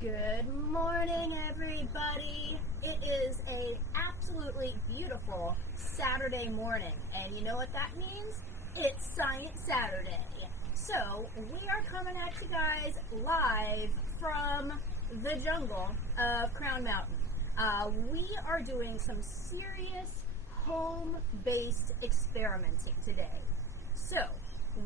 Good morning, everybody. It is a absolutely beautiful Saturday morning, and you know what that means? It's Science Saturday. So we are coming at you guys live from the jungle of Crown Mountain. We are doing some serious home-based experimenting today. So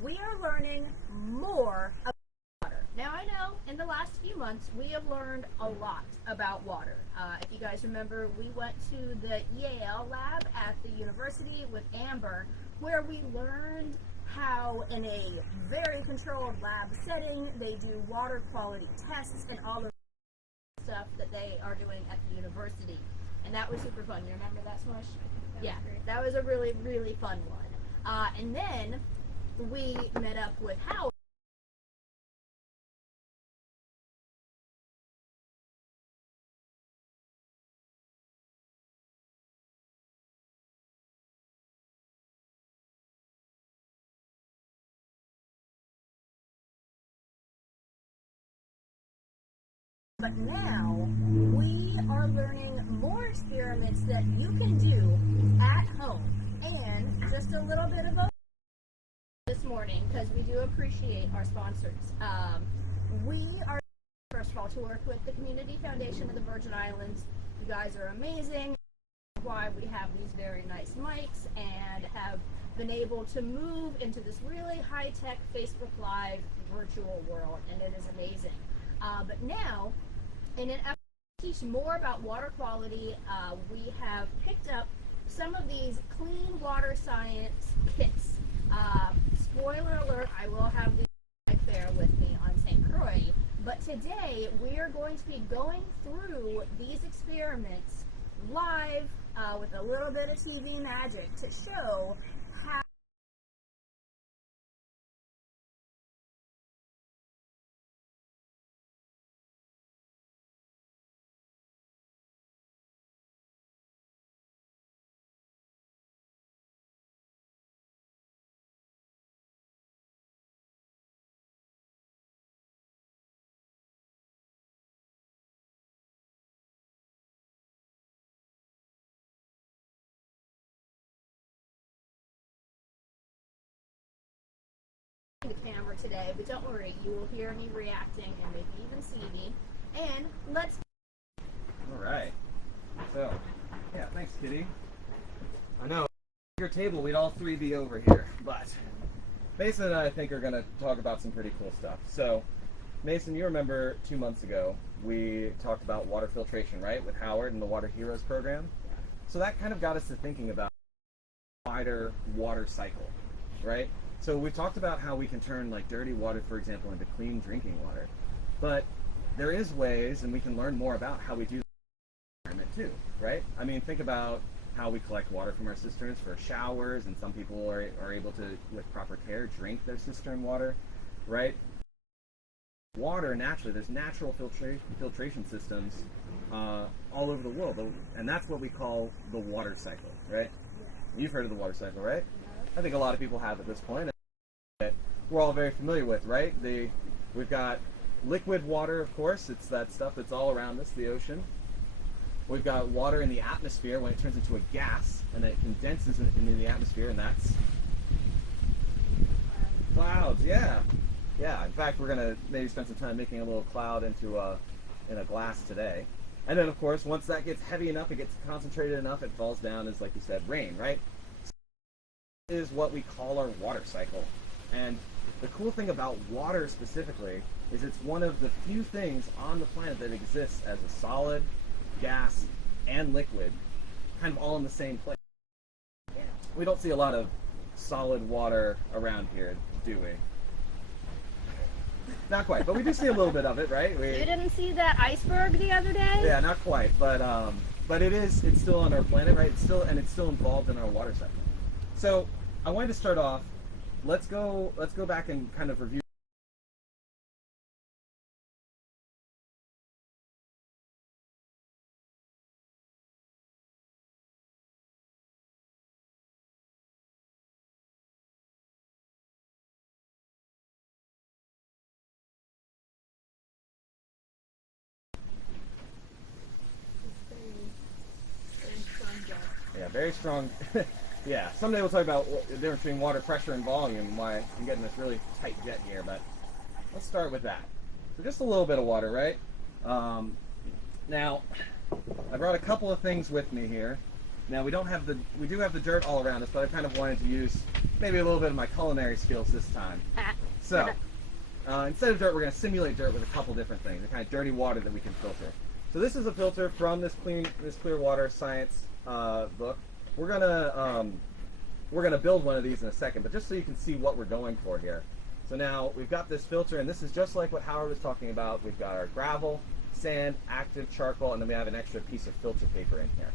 we are learning more about water. Now, I know in the last few months we have learned a lot about water. If you guys remember, we went to the Yale lab at the university with Amber, where we learned how, in a very controlled lab setting, they do water quality tests and all of the stuff that they are doing at the university. And that was super fun. You remember that, Smush? Yeah, that was a really, really fun one. And then we met up with Howard. But now we are learning more experiments that you can do at home. And just a little bit of a this morning, because we do appreciate our sponsors. We are, first of all, to work with the Community Foundation of the Virgin Islands. You guys are amazing. Why we have these very nice mics and have been able to move into this really high-tech Facebook Live virtual world, and it is amazing. But now, in an effort to teach more about water quality, we have picked up some of these clean water science kits. Spoiler alert, I will have the fair with me on St. Croix, but today we are going to be going through these experiments live with a little bit of TV magic to show how the camera today, but don't worry, you will hear me reacting and maybe even see me. And let's. All right. So, yeah, thanks, Kitty. I know, at your table, we'd all three be over here, but Mason and I think are going to talk about some pretty cool stuff. So, Mason, you remember 2 months ago, we talked about water filtration, right, with Howard and the Water Heroes program? So that kind of got us to thinking about a wider water cycle, right? So we've talked about how we can turn like dirty water, for example, into clean drinking water. But there is ways, and we can learn more about how we do too, right? I mean, think about how we collect water from our cisterns for showers, and some people are able to, with proper care, drink their cistern water, right? Water, naturally, there's natural filtration systems all over the world, and that's what we call the water cycle, right? You've heard of the water cycle, right? I think a lot of people have at this point. We're all very familiar with, right? We've got liquid water, of course. It's that stuff that's all around us, the ocean. We've got water in the atmosphere when it turns into a gas, and then it condenses into the atmosphere, and that's clouds. Yeah, yeah. In fact, we're gonna maybe spend some time making a little cloud in a glass today. And then, of course, once that gets heavy enough, it gets concentrated enough, it falls down as, like you said, rain, right? So this is what we call our water cycle. And the cool thing about water specifically is it's one of the few things on the planet that exists as a solid, gas, and liquid, kind of all in the same place. We don't see a lot of solid water around here, do we? Not quite, but we do see a little bit of it, right? You didn't see that iceberg the other day? Yeah, not quite, but it's still on our planet, right? It's still involved in our water cycle. So I wanted to start off. Let's go back and kind of review very strong. Yeah, someday we'll talk about the difference between water pressure and volume and why I'm getting this really tight jet here, but let's start with that. So just a little bit of water, right? Now, I brought a couple of things with me here. Now we do have the dirt all around us, but I kind of wanted to use maybe a little bit of my culinary skills this time. So, instead of dirt, we're going to simulate dirt with a couple different things, the kind of dirty water that we can filter. So this is a filter from this Clear Water Science book. We're gonna build one of these in a second, but just so you can see what we're going for here. So now we've got this filter, and this is just like what Howard was talking about. We've got our gravel, sand, active charcoal, and then we have an extra piece of filter paper in here.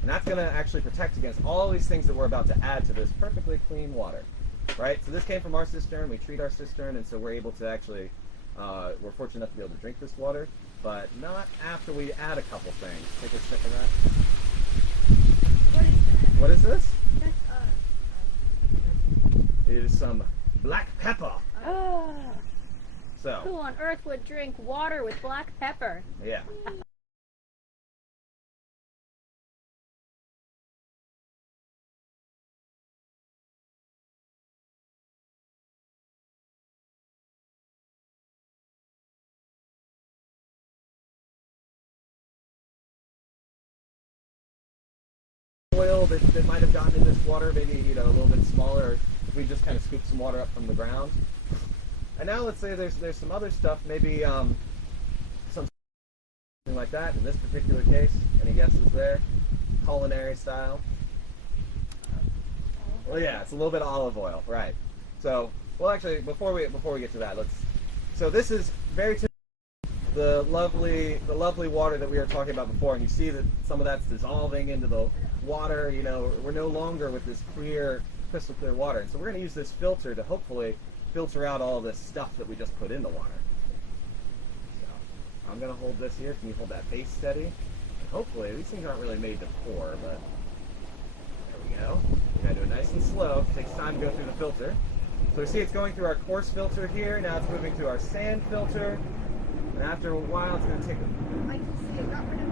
And that's going to actually protect against all these things that we're about to add to this perfectly clean water, right? So this came from our cistern. We treat our cistern, and so we're able to actually, we're fortunate enough to be able to drink this water, but not after we add a couple things. Take a sip of that. What is that? What is this? That's, It is some black pepper. oh. Who So, on earth would drink water with black pepper? yeah. Oil that might have gotten in this water, maybe a little bit smaller if we just kind of scoop some water up from the ground. And now let's say there's some other stuff, maybe something like that. In this particular case, any guesses there? Culinary style. Well, yeah, it's a little bit of olive oil, right? So, well, actually, before we get to that, So this is very typical. The lovely water that we were talking about before, and you see that some of that's dissolving into the water. We're no longer with this crystal clear water, and so we're going to use this filter to hopefully filter out all this stuff that we just put in the water. So I'm going to hold this here. Can you hold that base steady? And hopefully, these things aren't really made to pour, but there we go. We're going to do it nice and slow. It takes time to go through the filter. So we see it's going through our coarse filter here. Now it's moving through our sand filter. And after a while, it's going to take I can see it got rid of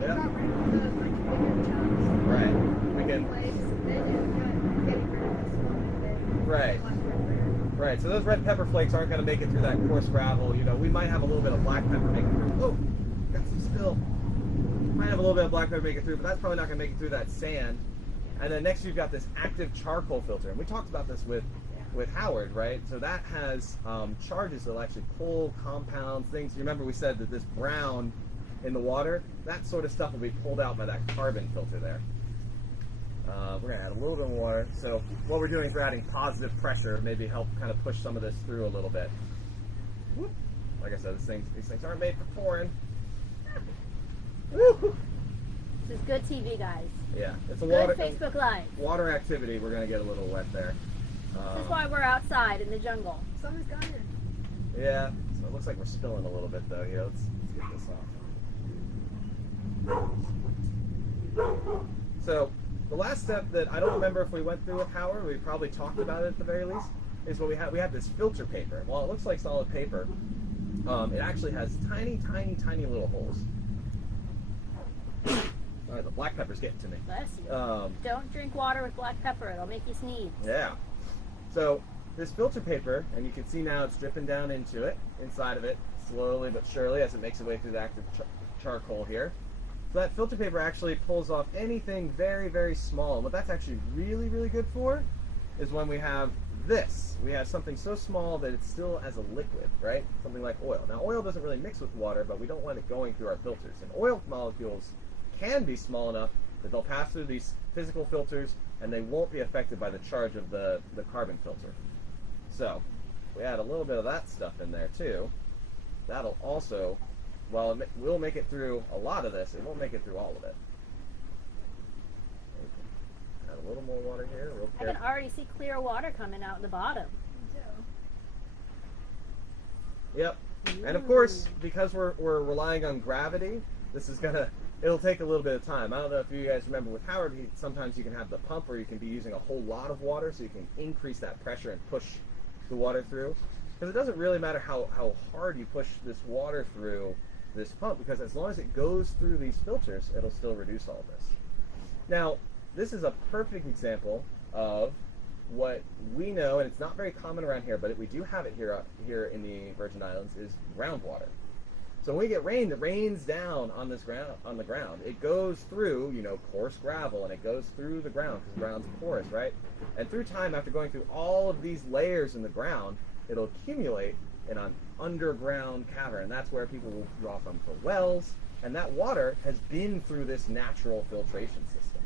Yep. got rid of the much bigger chunks. right. We can Place, then it got getting rid of this one. Then Right. black pepper. right. So those red pepper flakes aren't going to make it through that coarse gravel. We might have a little bit of black pepper make it through. Oh, got some spill. Might have a little bit of black pepper make it through, but that's probably not going to make it through that sand. And then next you've got this active charcoal filter, and we talked about this with Howard, right? So that has charges that'll actually pull compounds, things. You remember we said that this brown in the water, that sort of stuff will be pulled out by that carbon filter there. We're going to add a little bit more water. So what we're doing is we're adding positive pressure, maybe help kind of push some of this through a little bit. Whoop. Like I said, these things aren't made for pouring. Woo. This is good TV, guys. Yeah, it's a Good Facebook Live. water activity. We're going to get a little wet there. This is why we're outside in the jungle. Summer's gone. Yeah, so it looks like we're spilling a little bit though. Here, let's get this off. So the last step that I don't remember if we went through with Howard, we probably talked about it at the very least, is what we have this filter paper. While it looks like solid paper, it actually has tiny, tiny, tiny little holes. All right, the black pepper's getting to me. Bless you. Don't drink water with black pepper. It'll make you sneeze. Yeah. So this filter paper, and you can see now it's dripping down into it, inside of it, slowly but surely as it makes its way through the active charcoal here. So that filter paper actually pulls off anything very, very small. And what that's actually really, really good for is when we have this. We have something so small that it's still as a liquid, right? Something like oil. Now, oil doesn't really mix with water, but we don't want it going through our filters. And oil molecules can be small enough that they'll pass through these physical filters and they won't be affected by the charge of the carbon filter. So, we add a little bit of that stuff in there too. That'll also, while it will make it through a lot of this, it won't make it through all of it. Add a little more water here, real I quick. can already see clear water coming out the bottom. Yep. And of course, because we're relying on gravity, this is it'll take a little bit of time. I don't know if you guys remember with Howard, sometimes you can have the pump where you can be using a whole lot of water so you can increase that pressure and push the water through. Because it doesn't really matter how hard you push this water through this pump, because as long as it goes through these filters, it'll still reduce all this. Now, this is a perfect example of what we know, and it's not very common around here, but we do have it here in the Virgin Islands, is groundwater. So when we get rain that rains down on the ground, it goes through, coarse gravel, and it goes through the ground because the ground's porous, right? And through time, after going through all of these layers in the ground, it'll accumulate in an underground cavern. And that's where people will draw from for wells. And that water has been through this natural filtration system,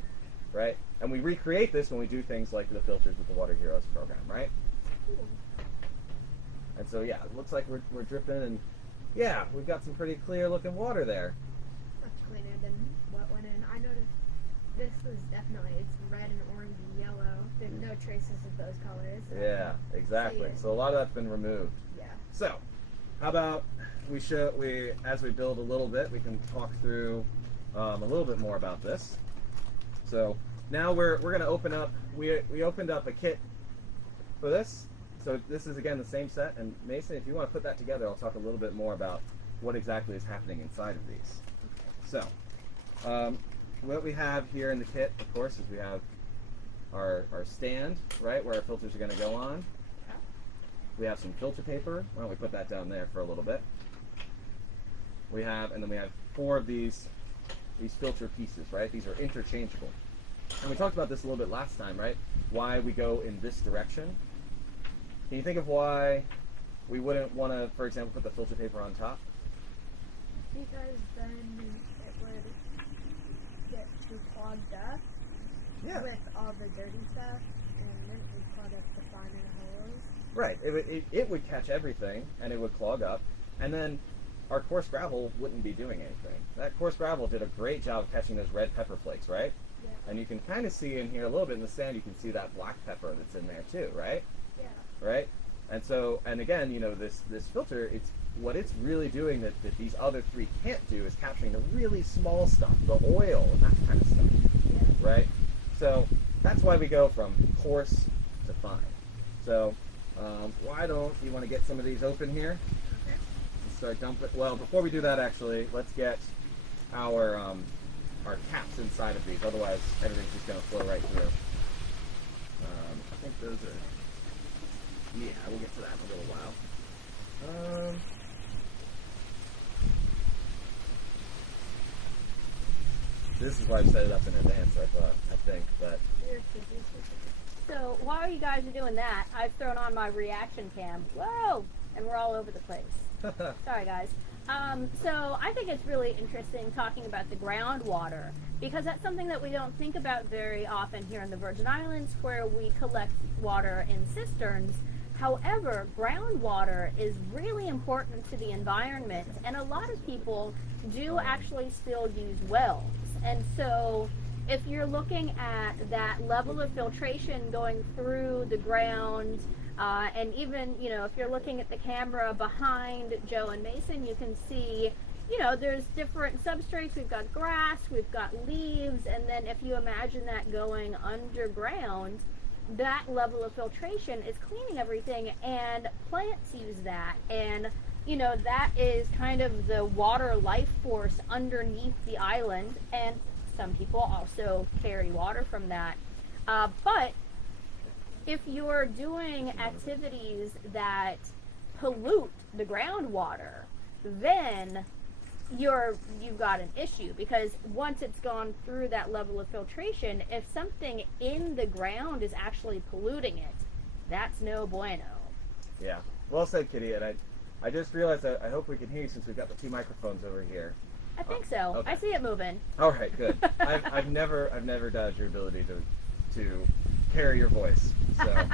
right? And we recreate this when we do things like the filters with the Water Heroes program, right? And so, yeah, it looks like we're dripping, and yeah, we've got some pretty clear looking water there. Much cleaner than what went in. I noticed this was definitely, it's red and orange and yellow. There's no traces of those colors. Yeah, exactly. So a lot of that's been removed. Yeah. So, how about as we build a little bit, we can talk through a little bit more about this. So now we're going to open up. We opened up a kit for this. So this is again the same set. And Mason, if you want to put that together, I'll talk a little bit more about what exactly is happening inside of these. So what we have here in the kit, of course, is we have our stand, right, where our filters are going to go on. We have some filter paper. Why don't we put that down there for a little bit? And then we have 4 of these filter pieces, right? These are interchangeable. And we talked about this a little bit last time, right? Why we go in this direction. Can you think of why we wouldn't want to, for example, put the filter paper on top? Because then it would get too clogged up with all the dirty stuff, and then it would clog up the finer holes. Right. It would catch everything, and it would clog up, and then our coarse gravel wouldn't be doing anything. That coarse gravel did a great job of catching those red pepper flakes, right? Yeah. And you can kind of see in here a little bit in the sand, you can see that black pepper that's in there too, right? Yeah. Right? And so, and again, this filter, what it's really doing that these other 3 can't do is capturing the really small stuff, the oil and that kind of stuff, right? So that's why we go from coarse to fine. So why don't you want to get some of these open here? Start dumping. Well, before we do that, actually, let's get our caps inside of these. Otherwise, everything's just going to flow right through. I think those are. Yeah, we'll get to that in a little while. This is why I set it up in advance. I think, but. So while you guys are doing that, I've thrown on my reaction cam. Whoa! And we're all over the place. Sorry, guys. So I think it's really interesting talking about the groundwater, because that's something that we don't think about very often here in the Virgin Islands, where we collect water in cisterns. However, groundwater is really important to the environment, and a lot of people do actually still use wells. And so if you're looking at that level of filtration going through the ground, and even, if you're looking at the camera behind Joe and Mason, you can see, there's different substrates. We've got grass, we've got leaves, and then if you imagine that going underground, that level of filtration is cleaning everything, and plants use that. And, that is kind of the water life force underneath the island, and some people also carry water from that. But if you're doing activities that pollute the groundwater, then you've got an issue, because once it's gone through that level of filtration, if something in the ground is actually polluting it, that's no bueno. Yeah, well said, Kitty. And I just realized that I hope we can hear you since we've got the 2 microphones over here. I think so. Okay. I see it moving. All right, good. I've never doubted your ability to carry your voice. So.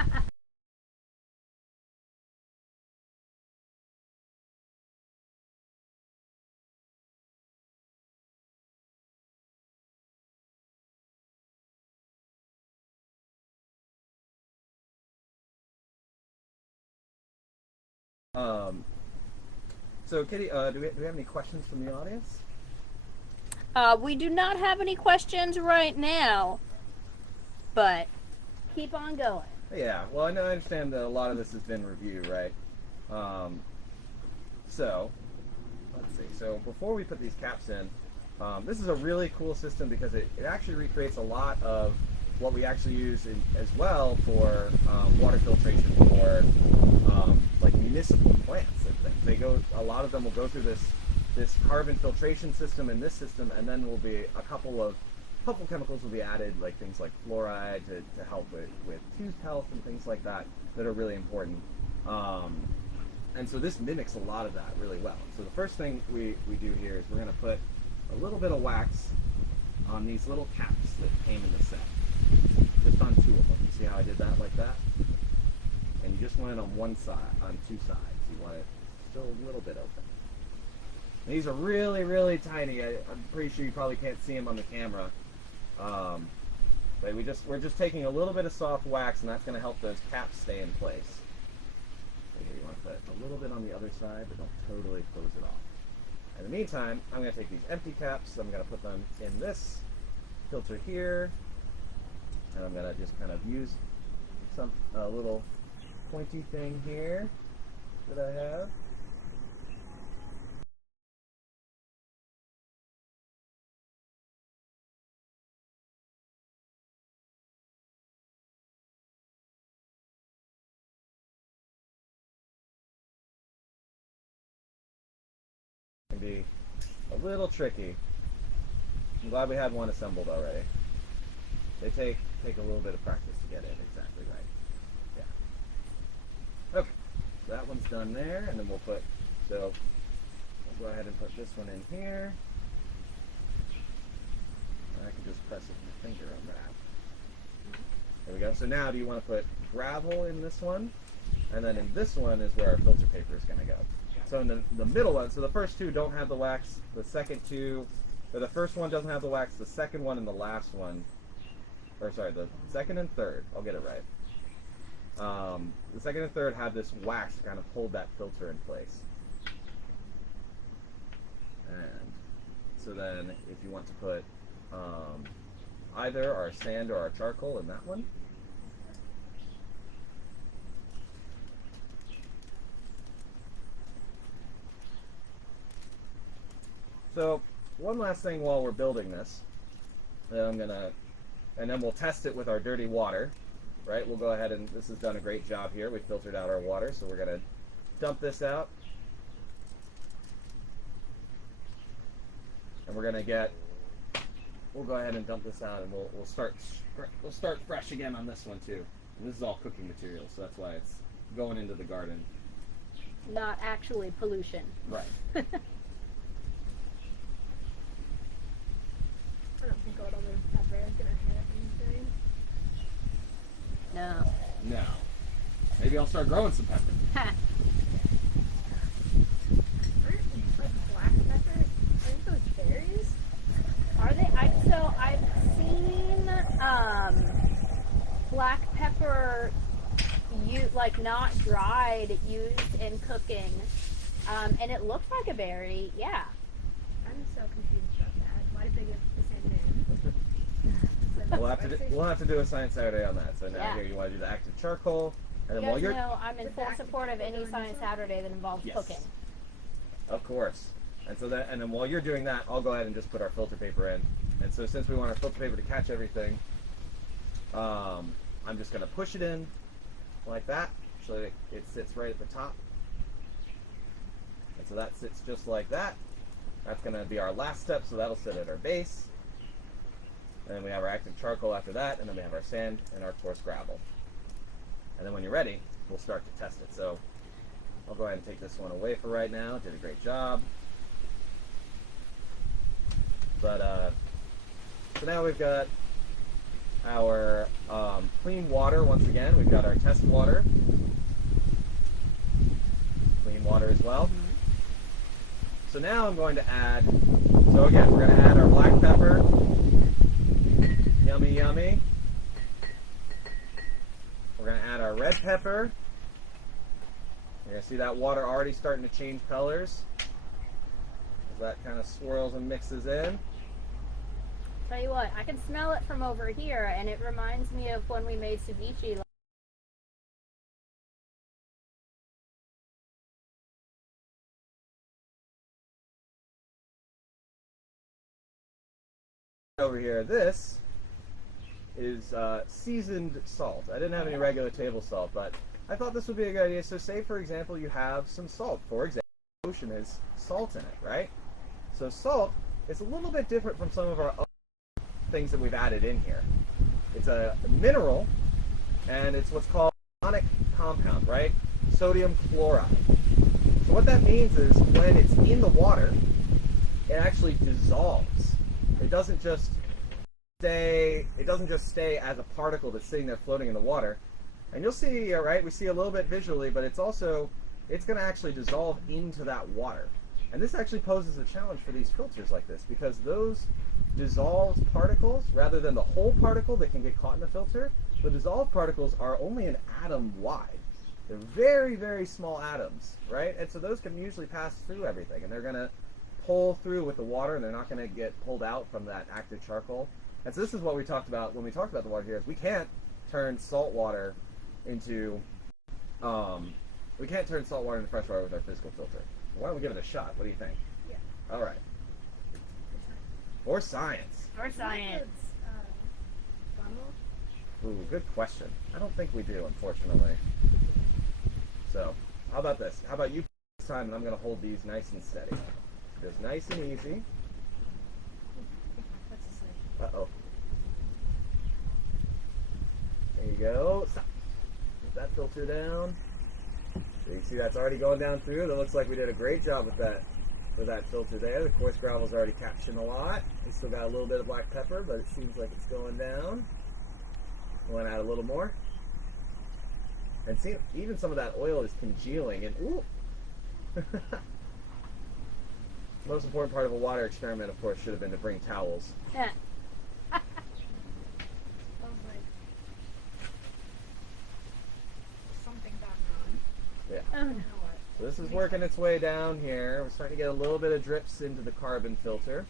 So Kitty, do we have any questions from the audience? We do not have any questions right now, but keep on going. Yeah, well, I understand that a lot of this has been reviewed, right? So, let's see. So before we put these caps in, This is a really cool system because it actually recreates a lot of what we actually use as well for water filtration for like municipal plants and things. A lot of them will go through this carbon filtration system in this system, and then will be a couple chemicals will be added, like things like fluoride to help with tooth health and things like that are really important. And so this mimics a lot of that really well. So the first thing we do here is we're going to put a little bit of wax on these little caps that came in the set. Just on 2 of them. You see how I did that like that? And you just want it on one side, on 2 sides. You want it still a little bit open. And these are really, really tiny. I'm pretty sure you probably can't see them on the camera. But we're just taking a little bit of soft wax, and that's going to help those caps stay in place. So here you want to put a little bit on the other side, but don't totally close it off. In the meantime, I'm going to take these empty caps, I'm going to put them in this filter here, and I'm going to just kind of use a little pointy thing here that I have. Can be a little tricky. I'm glad we had one assembled already. They take a little bit of practice to get it exactly right. Yeah. Okay, so that one's done there, and then we'll go ahead and put this one in here. I can just press it with my finger on that. There we go. So now do you want to put gravel in this one? And then in this one is where our filter paper is going to go. So in the middle one, so the first 2 don't have the wax, the second 2, or the first one doesn't have the wax, the second one and the last one, or sorry, the second and third, I'll get it right. The second and third have this wax to kind of hold that filter in place. And so then if you want to put either our sand or our charcoal in that one. So one last thing while we're building this, and then we'll test it with our dirty water, right? We'll go ahead and this has done a great job here. We filtered out our water, so we're going to dump this out. And we'll go ahead and dump this out, and we'll start fresh again on this one too. And this is all cooking material, so that's why it's going into the garden. Not actually pollution. Right. I don't think all the pepper is gonna hit anything. No. No. Maybe I'll start growing some pepper. Aren't like black pepper? Aren't those berries? Are they? I've seen black pepper like not dried, used in cooking, and it looks like a berry. Yeah. I'm so confused about that. Why did they get the same name? We'll have to do a Science Saturday on that. So now Yeah. here you want to do the active charcoal, and then You while guys you're know I'm in full support of any Science Saturday that involves Yes. cooking. Of course. And then while you're doing that, I'll go ahead and just put our filter paper in. And so since we want our filter paper to catch everything, I'm just going to push it in like that so that it sits right at the top. And so that sits just like that. That's going to be our last step, so that'll sit at our base. And then we have our active charcoal after that, and then we have our sand and our coarse gravel. And then when you're ready, we'll start to test it. So I'll go ahead and take this one away for right now. Did a great job. But so now we've got our clean water once again. We've got our test water. Clean water as well. So now I'm going to add, so again, we're going to add our black pepper. Yummy, yummy. We're going to add our red pepper. You're going to see that water already starting to change colors as that kind of swirls and mixes in. Tell you what, I can smell it from over here, and it reminds me of when we made ceviche over here, this is seasoned salt. I didn't have any regular table salt, but I thought this would be a good idea. So say, for example, you have some salt. For example, the ocean has salt in it, right? So salt is a little bit different from some of our other things that we've added in here. It's a mineral, and it's what's called ionic compound, right? Sodium chloride. So what that means is when it's in the water, it actually dissolves. It doesn't just stay as a particle that's sitting there floating in the water. And you'll see, right, we see a little bit visually, but it's going to actually dissolve into that water. And this actually poses a challenge for these filters like this, because those dissolved particles, rather than the whole particle that can get caught in the filter, the dissolved particles are only an atom wide. They're very, very small atoms, right? And so those can usually pass through everything, and they're going to pull through with the water, and they're not going to get pulled out from that active charcoal. And so this is what we talked about when we talked about the water here, is we can't turn salt water into fresh water with our physical filter. Why don't we give it a shot? What do you think? Yeah. All right. For science. For science. Ooh, good question. I don't think we do, unfortunately. So, how about this? How about you this time, and I'm going to hold these nice and steady. Just nice and easy. Uh-oh. There you go. Stop. Put that filter down. So you see that's already going down through. That looks like we did a great job with that filter there. The coarse gravel's already capturing a lot. We still got a little bit of black pepper, but it seems like it's going down. We want to add a little more. And see, even some of that oil is congealing. And ooh! The most important part of a water experiment, of course, should have been to bring towels. Yeah. Something gone wrong. Yeah. Oh, no. So this is working its way down here. We're starting to get a little bit of drips into the carbon filter.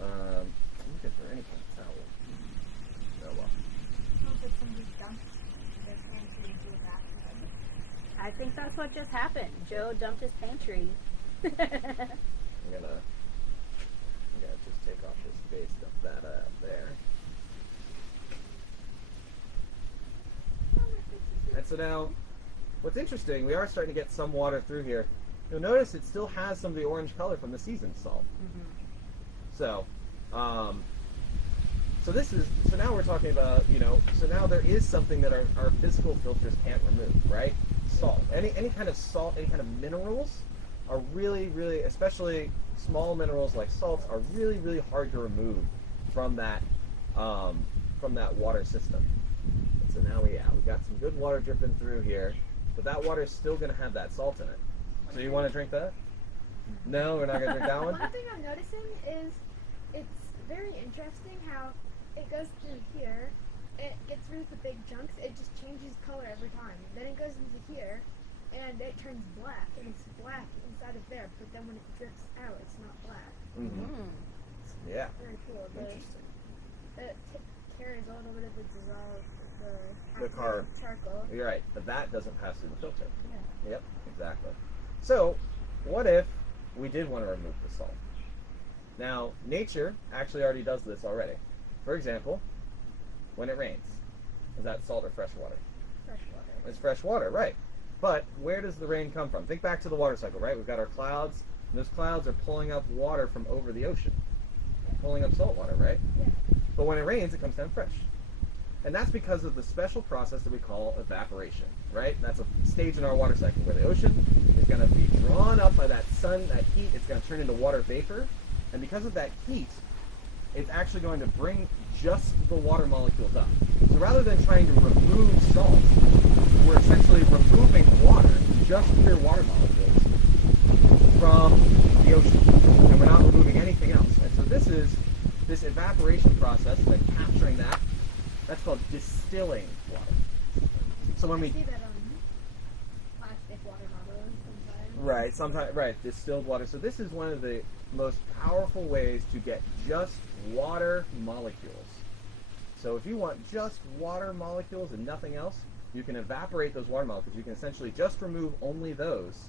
I'm looking for any kind of towel. Oh well. I think that's what just happened. Joe dumped his pantry. I'm gonna just take off this base, dump that out there. And so now, what's interesting, we are starting to get some water through here. You'll notice it still has some of the orange color from the seasoned salt. Mm-hmm. So now we're talking about, so now there is something that our physical filters can't remove, right? Salt. Any kind of salt, any kind of minerals are really, really, especially small minerals like salts, are really, really hard to remove from that water system. And so now we got some good water dripping through here, but that water is still going to have that salt in it. So you want to drink that? No, we're not going to drink that one? One thing I'm noticing is it's very interesting how it goes through here, it gets rid of the big chunks, it just changes color every time. Then it goes into here, and it turns black, and it's black inside of there, but then when it drips out, it's not black. Mm-hmm. Yeah. Very cool. Interesting. It carries a little bit of the dissolved, The charcoal. You're right, but that doesn't pass through the filter. Yeah. Yep, exactly. So, what if we did want to remove the salt? Now, nature actually already does this already. For example, when it rains, is that salt or fresh water? Fresh water. It's fresh water, right. But where does the rain come from? Think back to the water cycle, right? We've got our clouds, and those clouds are pulling up water from over the ocean. Pulling up salt water, right? Yeah. But when it rains, it comes down fresh. And that's because of the special process that we call evaporation, right? That's a stage in our water cycle where the ocean is going to be drawn up by that sun, that heat. It's going to turn into water vapor. And because of that heat, it's actually going to bring just the water molecules up. So rather than trying to remove salt, we're essentially removing water, just pure water molecules, from the ocean. And we're not removing anything else. And so this evaporation process, and then capturing that, that's called distilling water. So when we see that on plastic water bottles sometimes. Right, distilled water. So this is one of the most powerful ways to get just water molecules. So if you want just water molecules and nothing else, you can evaporate those water molecules. You can essentially just remove only those,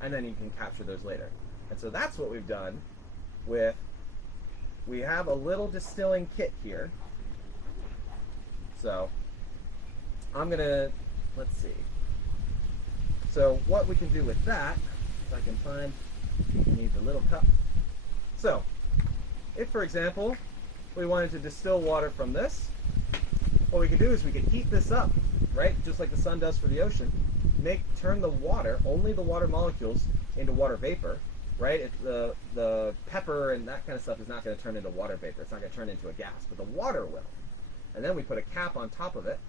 and then you can capture those later. And so that's what we've done with we have a little distilling kit here. So I'm gonna, let's see. So what we can do with that, if I can find, I need the little cup. So if, for example, we wanted to distill water from this, what we could do is we could heat this up, right? Just like the sun does for the ocean. Turn the water, only the water molecules, into water vapor, right? The pepper and that kind of stuff is not going to turn into water vapor. It's not going to turn into a gas, but the water will. And then we put a cap on top of it.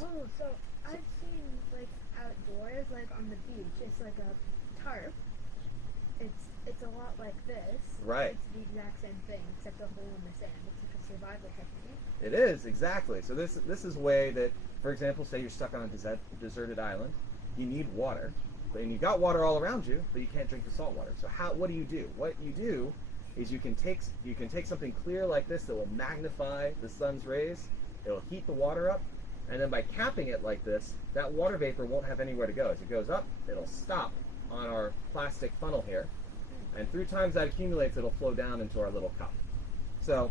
Oh, so I've seen like outdoors, like on the beach, it's like a tarp. It's a lot like this. Right. It's the exact same thing, except a hole in the sand. It's like a survival technique. It is, exactly. So this is a way that, for example, say you're stuck on a deserted island, you need water, and you've got water all around you, but you can't drink the salt water. So what do you do? What you do is you can take something clear like this that will magnify the sun's rays, it'll heat the water up, and then by capping it like this, that water vapor won't have anywhere to go. As it goes up, it'll stop on our plastic funnel here, and through times that accumulates, it'll flow down into our little cup. So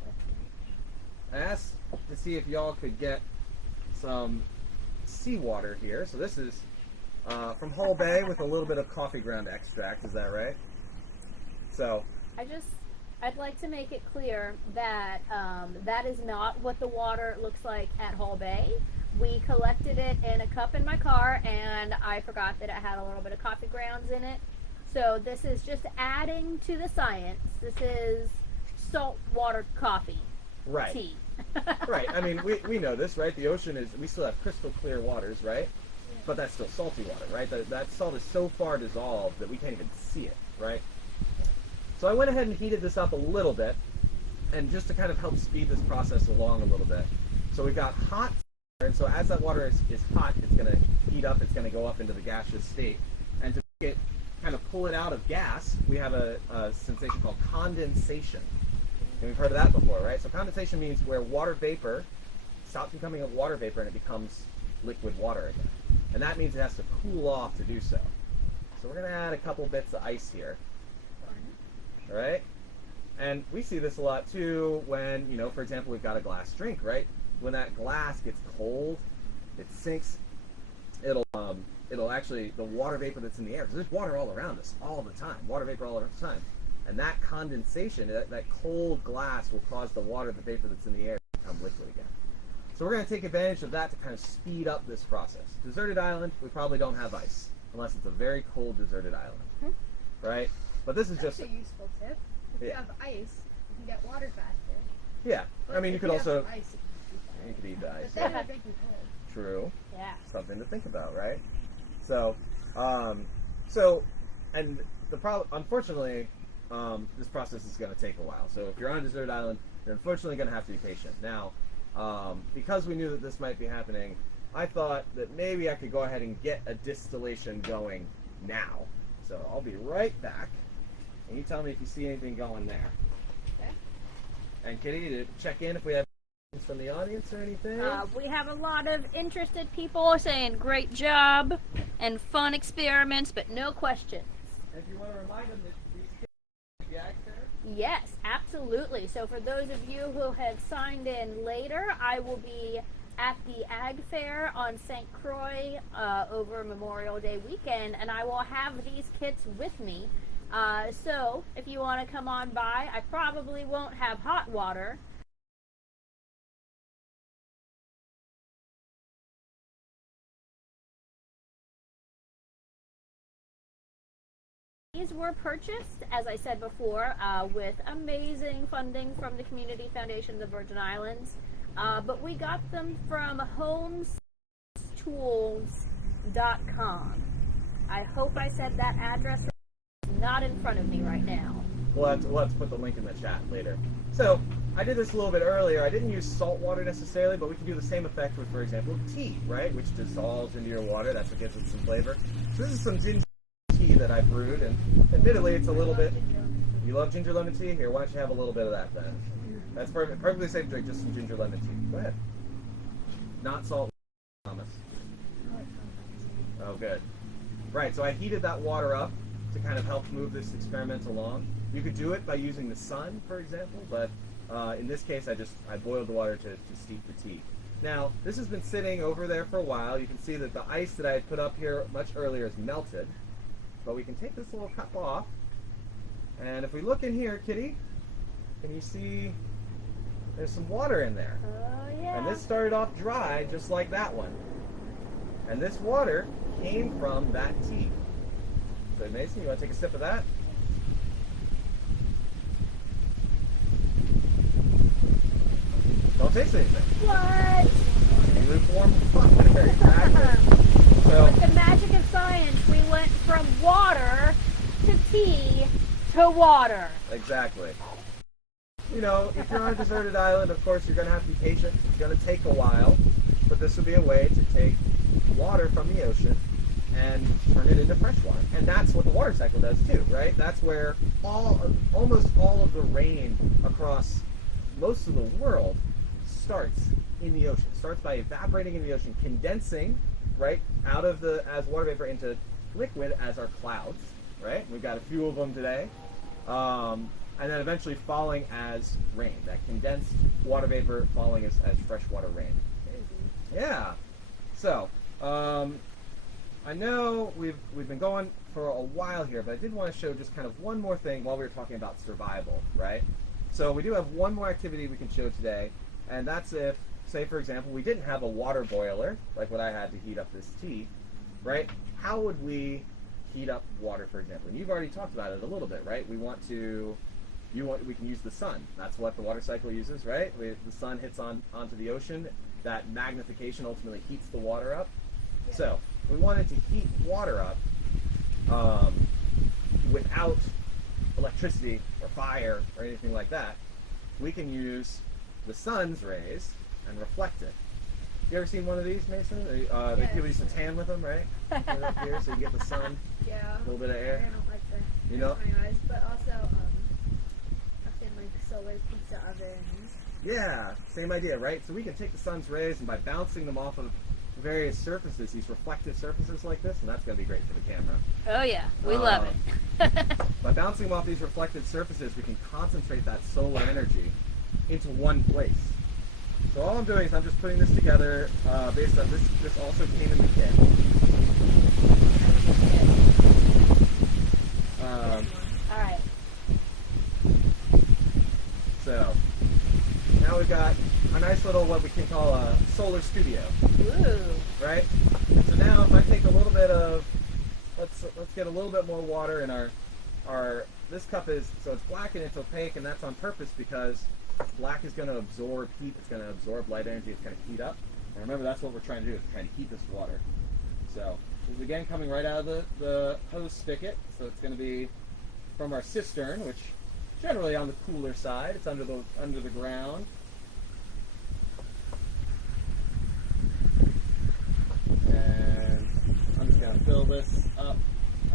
I asked to see if y'all could get some seawater here. So this is from Hull Bay with a little bit of coffee ground extract. Is that right? So I'd like to make it clear that that is not what the water looks like at Hull Bay. We collected it in a cup in my car, and I forgot that it had a little bit of coffee grounds in it. So this is just adding to the science. This is saltwater coffee. Right. Tea. Right. I mean, we know this, right? The ocean we still have crystal clear waters, right? Yeah. But that's still salty water, right? That salt is so far dissolved that we can't even see it, right? So I went ahead and heated this up a little bit, and just to kind of help speed this process along a little bit. So we've got hot, and so as that water is hot, it's going to heat up, it's going to go up into the gaseous state. And to make it, kind of pull it out of gas, we have a sensation called condensation. And we've heard of that before, right? So condensation means where water vapor stops becoming a water vapor and it becomes liquid water again. And that means it has to cool off to do so. So we're going to add a couple bits of ice here. All right? And we see this a lot too when, for example, we've got a glass drink, right? When that glass gets cold, it sinks, it'll actually, the water vapor that's in the air, because there's water all around us all the time, water vapor all around the time. And that condensation, that cold glass will cause the vapor that's in the air to become liquid again. So we're going to take advantage of that to kind of speed up this process. Deserted island, we probably don't have ice, unless it's a very cold deserted island, right? But this is That's just a useful tip. If you have ice, you can get water faster. yeah. But I mean, you if could have also ice, you could eat the ice. But then it'll make you cold. True. Yeah. Something to think about, right? So, and the problem, unfortunately, this process is going to take a while. So if you're on a deserted island, you're unfortunately going to have to be patient. Now, because we knew that this might be happening, I thought that maybe I could go ahead and get a distillation going now. So I'll be right back, and you tell me if you see anything going there. Okay. And Kitty, to check in if we have questions from the audience or anything. We have a lot of interested people saying great job and fun experiments, but no questions. If you want to remind them that these kids are the Ag Fair. Yes, absolutely. So for those of you who have signed in later, I will be at the Ag Fair on St. Croix over Memorial Day weekend, and I will have these kits with me. So if you want to come on by, I probably won't have hot water. These were purchased, as I said before, with amazing funding from the Community Foundation of the Virgin Islands. But we got them from homestools.com. I hope I said that address right. It's not in front of me right now. We'll have to put the link in the chat later. So I did this a little bit earlier. I didn't use salt water necessarily, but we can do the same effect with, for example, tea, right? Which dissolves into your water. That's what gives it some flavor. So this is some ginger tea that I brewed, and admittedly it's a little bit. You love ginger lemon tea? Here, why don't you have a little bit of that then? That's perfect. Perfectly safe to drink, just some ginger lemon tea. Go ahead. Not salt, Thomas. Oh, good. Right, so I heated that water up to kind of help move this experiment along. You could do it by using the sun, for example, but in this case I boiled the water to steep the tea. Now, this has been sitting over there for a while. You can see that the ice that I had put up here much earlier is melted. But we can take this little cup off, and if we look in here, Kitty, can you see there's some water in there? Oh, yeah. And this started off dry, just like that one. And this water came from that tea. So Mason, you want to take a sip of that? Don't taste anything. What? Lukewarm water, exactly. So, With the magic of science, we went from water to tea to water. exactly. You know, if you're on a deserted island, of course, you're going to have to be patient. It's going to take a while. But this would be a way to take water from the ocean and turn it into fresh water. And that's what the water cycle does too, right? That's where almost all of the rain across most of the world starts in the ocean. It starts by evaporating in the ocean, condensing, right, out of as water vapor into liquid as our clouds, right? We've got a few of them today. And then eventually falling as rain. That condensed water vapor falling as freshwater rain. Yeah. So, I know we've been going for a while here, but I did want to show just kind of one more thing while we were talking about survival, right? So we do have one more activity we can show today, and that's if, say for example, we didn't have a water boiler, like what I had to heat up this tea, right? How would we heat up water, for example? And you've already talked about it a little bit, right? We can use the sun. That's what the water cycle uses, right? The sun hits onto the ocean. That magnification ultimately heats the water up. Yeah. So we wanted to heat water up without electricity or fire or anything like that. We can use the sun's rays and reflect it. You ever seen one of these, Mason? The people used to tan with them, right? Put it up here so you get the sun, Yeah. a little bit of I air. don't like the You know? my eyes, but also I've seen like solar pizza ovens. Yeah, same idea, right? So we can take the sun's rays and by bouncing them off of various surfaces, these reflective surfaces like this, and that's going to be great for the camera. Oh, yeah. We love it. By bouncing them off these reflective surfaces, we can concentrate that solar energy into one place. So all I'm doing is I'm just putting this together based on this also came in the kit. All right. So now we've got a nice little what we can call a solar studio, Ooh. right? So now if I take a little bit of, let's get a little bit more water in our this cup is, so it's black and it's opaque, and that's on purpose because black is going to absorb heat, it's going to absorb light energy, it's going to heat up. And remember, that's what we're trying to do, is trying to heat this water. So this is again coming right out of the hose spigot, so it's going to be from our cistern, which generally on the cooler side, it's under the ground. And I'm just going to fill this up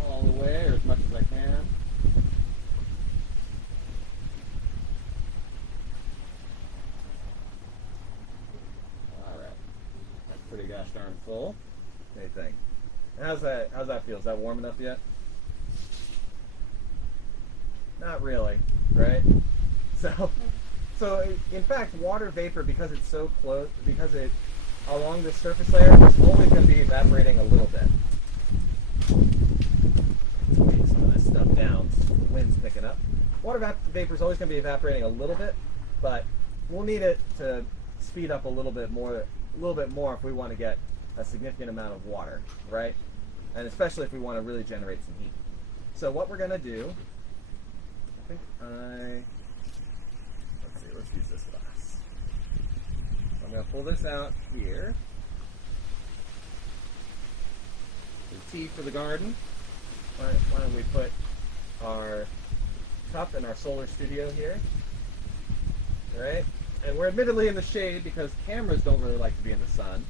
all the way, or as much as I can. Alright. That's pretty gosh darn full. What do you think? How's that feel? Is that warm enough yet? Not really, right? So in fact, water vapor, because it's so close, because it along this surface layer, it's only going to be evaporating a little bit. Let's weigh some of this stuff down. The wind's picking up. Water vapor is always going to be evaporating a little bit, but we'll need it to speed up a little bit more if we want to get a significant amount of water, right? And especially if we want to really generate some heat. So what we're going to do, let's use this glass. I'm going to pull this out here. The tea for the garden. Why don't we put our cup in our solar studio here? All right? And we're admittedly in the shade because cameras don't really like to be in the sun.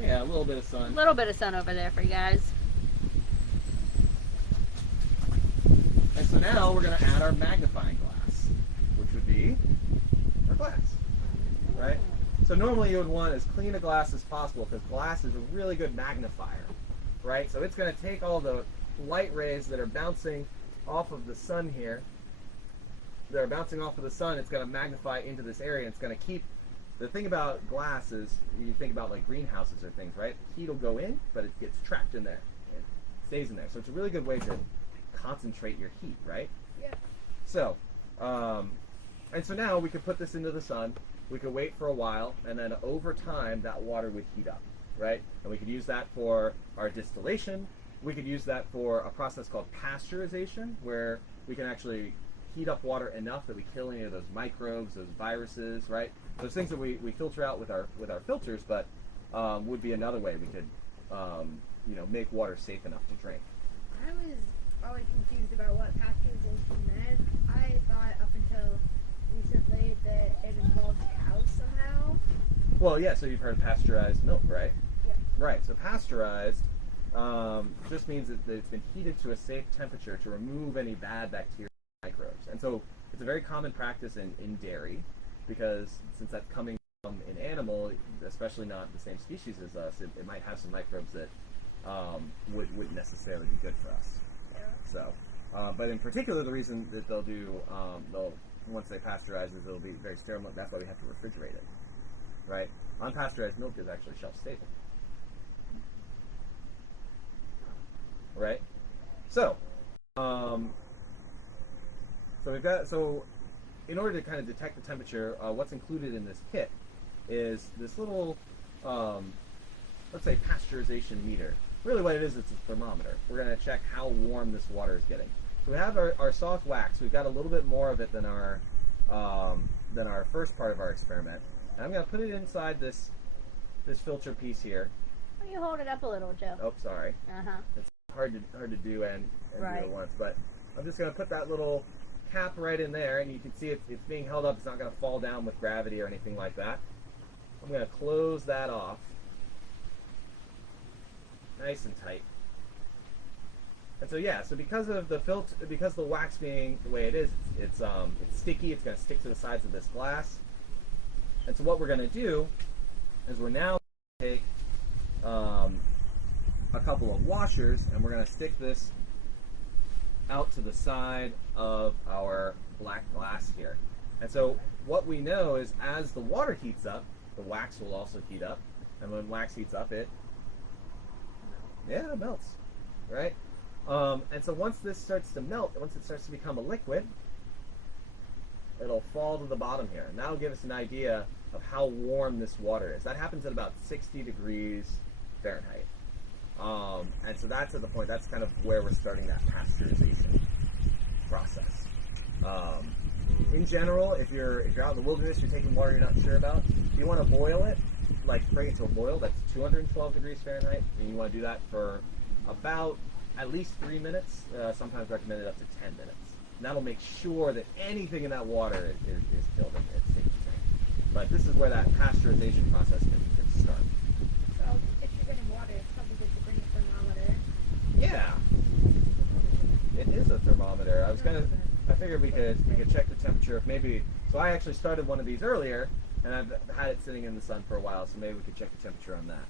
Yeah, a little bit of sun. A little bit of sun over there for you guys. And so now we're going to add our magnifying glass, which would be our glass, right? So normally you would want as clean a glass as possible because glass is a really good magnifier, right? So it's going to take all the light rays that are bouncing off of the sun here, that are bouncing off of the sun, it's going to magnify into this area, and it's going to keep. The thing about glass is, you think about like greenhouses or things, right? Heat will go in, but it gets trapped in there. It stays in there. So it's a really good way to concentrate your heat, right? Yeah. So, and so now we could put this into the sun, we could wait for a while, and then over time that water would heat up, right? And we could use that for our distillation. We could use that for a process called pasteurization, where we can actually heat up water enough that we kill any of those microbes, those viruses, right? Those things that we filter out with our filters, but would be another way we could make water safe enough to drink. I was always confused about what pasteurization meant. I thought up until recently that it involved cows somehow. Well, yeah, so you've heard pasteurized milk, right? Yeah. Right, so pasteurized just means that it's been heated to a safe temperature to remove any bad bacteria and microbes. And so it's a very common practice in dairy, because since that's coming from an animal, especially not the same species as us, it might have some microbes that wouldn't necessarily be good for us. Yeah. So, but in particular, the reason that they'll once they pasteurize it, it'll be very sterile milk. That's why we have to refrigerate it, right? Unpasteurized milk is actually shelf stable, right? So, in order to kind of detect the temperature, what's included in this kit is this little, let's say, pasteurization meter. Really what it is, it's a thermometer. We're going to check how warm this water is getting. So we have our soft wax. We've got a little bit more of it than our first part of our experiment. And I'm going to put it inside this filter piece here. Will you hold it up a little, Joe? Oh, sorry. Uh-huh. It's hard to do and Right. do at once. But I'm just going to put that little cap right in there, and you can see it's being held up. It's not going to fall down with gravity or anything like that. I'm going to close that off, nice and tight. And so yeah, so because of the because the wax being the way it is, it's sticky. It's going to stick to the sides of this glass. And so what we're going to do is we're now going to take a couple of washers, and we're going to stick this out to the side of our black glass here. And so what we know is as the water heats up, the wax will also heat up. And when wax heats up, it melts, right? And so once this starts to melt, once it starts to become a liquid, it'll fall to the bottom here. And that'll give us an idea of how warm this water is. That happens at about 60 degrees Fahrenheit. And so that's at the point, that's kind of where we're starting that pasteurization process. In general, if you're out in the wilderness, you're taking water you're not sure about, you want to boil it, like bring it to a boil, that's 212 degrees Fahrenheit, and you want to do that for about at least 3 minutes, sometimes recommended up to 10 minutes. And that'll make sure that anything in that water is killed and it's safe to drink. But this is where that pasteurization process can start. So if you're getting water, it's probably good to bring a thermometer. Yeah, it is a thermometer. I figured we could check the temperature if maybe. So I actually started one of these earlier, and I've had it sitting in the sun for a while. So maybe we could check the temperature on that.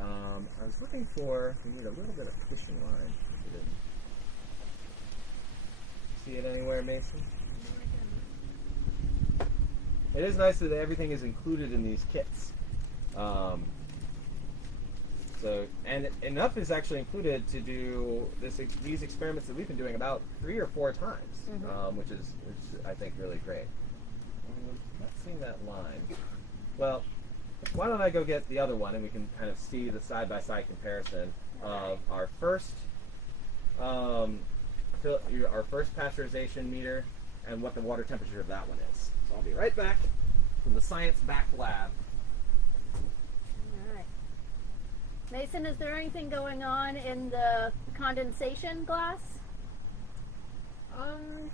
I was looking for. We need a little bit of fishing line. See it anywhere, Mason? It is nice that everything is included in these kits. So, and enough is actually included to do these experiments that we've been doing about 3 or 4 times, which is I think really great. Not seeing that line. Well, why don't I go get the other one and we can kind of see the side-by-side comparison of our first pasteurization meter and what the water temperature of that one is. So I'll be right back from the science back lab. All right. Mason, is there anything going on in the condensation glass? The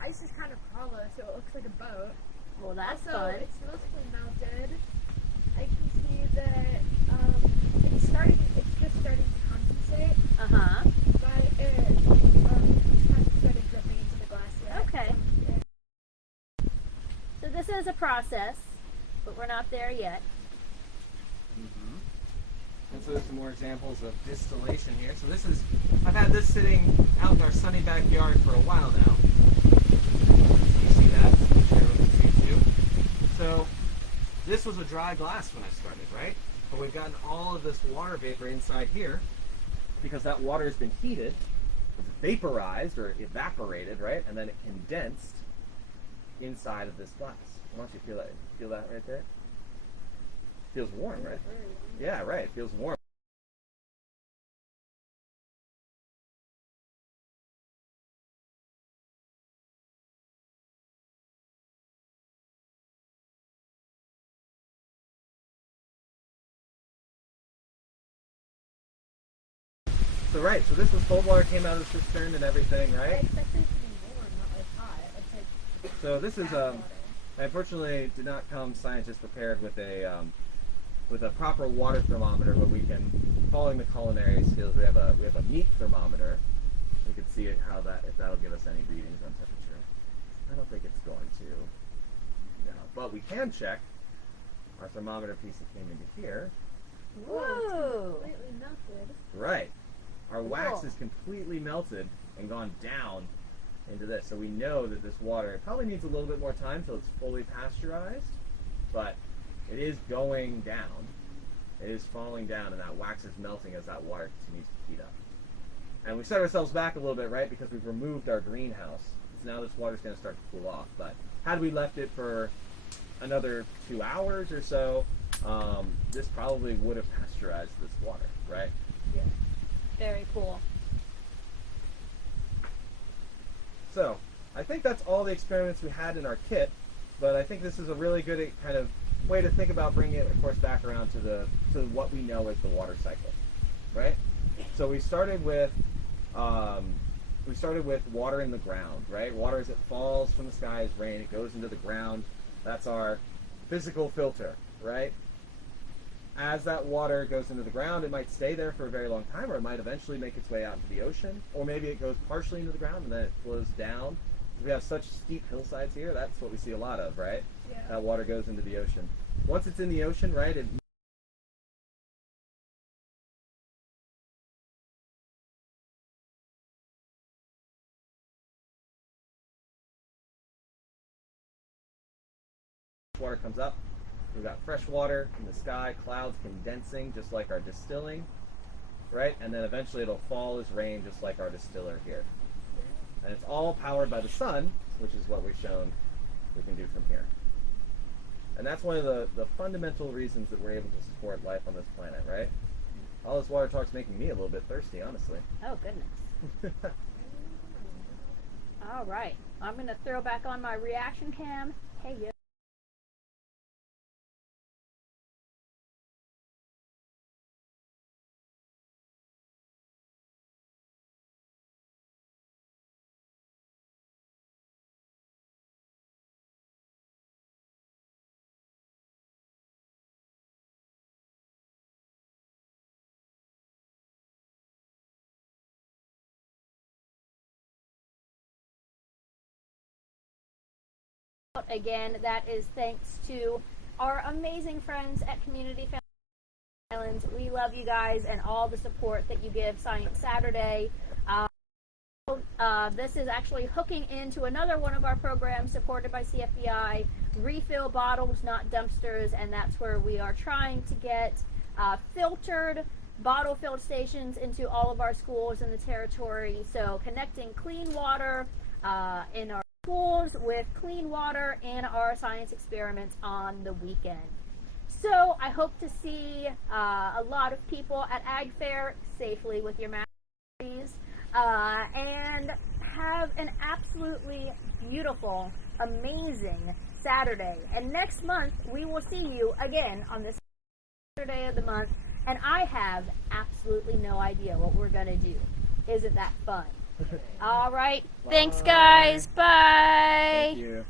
ice is kind of hollow, so it looks like a boat. Well, that's Also, fun. it's mostly melted. I can see that it's just starting to condensate, Uh-huh. but it hasn't started dripping into the glass yet. Okay. So this is a process, but we're not there yet. And so there's some more examples of distillation here. So this is, I've had this sitting out in our sunny backyard for a while now. You see that? Everyone can see it too. So this was a dry glass when I started, right? But we've gotten all of this water vapor inside here because that water has been heated, it's vaporized or evaporated, right? And then it condensed inside of this glass. Why don't you feel that? Feel that right there? Feels warm, right? Yeah, right. It feels warm. So right, so this was cold water, came out of the cistern and everything, I right? expected it to be warm, not like hot. It's like So this is tap water. I unfortunately did not come scientist prepared with a proper water thermometer, but we can, following the culinary skills, we have a meat thermometer. We can see how that, if that'll give us any readings on temperature. I don't think it's going to. No, but we can check our thermometer piece that came into here. Whoa! Completely melted. Right. Our wax Cool. is completely melted and gone down into this. So we know that this water probably needs a little bit more time till it's fully pasteurized, but it is going down. It is falling down, and that wax is melting as that water continues to heat up. And we set ourselves back a little bit, right, because we've removed our greenhouse. So now this water's going to start to cool off. But had we left it for another 2 hours or so, this probably would have pasteurized this water, right? Very cool. So, I think that's all the experiments we had in our kit, but I think this is a really good kind of way to think about bringing it, of course, back around to what we know as the water cycle, right? So we started with water in the ground, right? Water as it falls from the sky as rain, it goes into the ground. That's our physical filter, right? As that water goes into the ground, it might stay there for a very long time, or it might eventually make its way out into the ocean, or maybe it goes partially into the ground and then it flows down. We have such steep hillsides here, that's what we see a lot of, right? Yeah. That water goes into the ocean. Once it's in the ocean, right, it water comes up. We've got fresh water in the sky, clouds condensing just like our distilling, right? And then eventually it'll fall as rain just like our distiller here. And it's all powered by the sun, which is what we've shown we can do from here. And that's one of the fundamental reasons that we're able to support life on this planet, right? All this water talk's making me a little bit thirsty, honestly. Oh, goodness. All right. I'm going to throw back on my reaction cam. Hey, yo. Again, that is thanks to our amazing friends at Community Islands. We love you guys and all the support that you give Science Saturday. This is actually hooking into another one of our programs supported by CFBI, Refill Bottles, Not Dumpsters, and that's where we are trying to get filtered bottle-filled stations into all of our schools in the territory. So connecting clean water in our schools with clean water in our science experiments on the weekend. So I hope to see a lot of people at Ag Fair safely with your masks, please, and have an absolutely beautiful, amazing Saturday. And next month we will see you again on this Saturday of the month, and I have absolutely no idea what we're gonna do. Isn't that fun? All right. Thanks, guys. Bye. Thank you.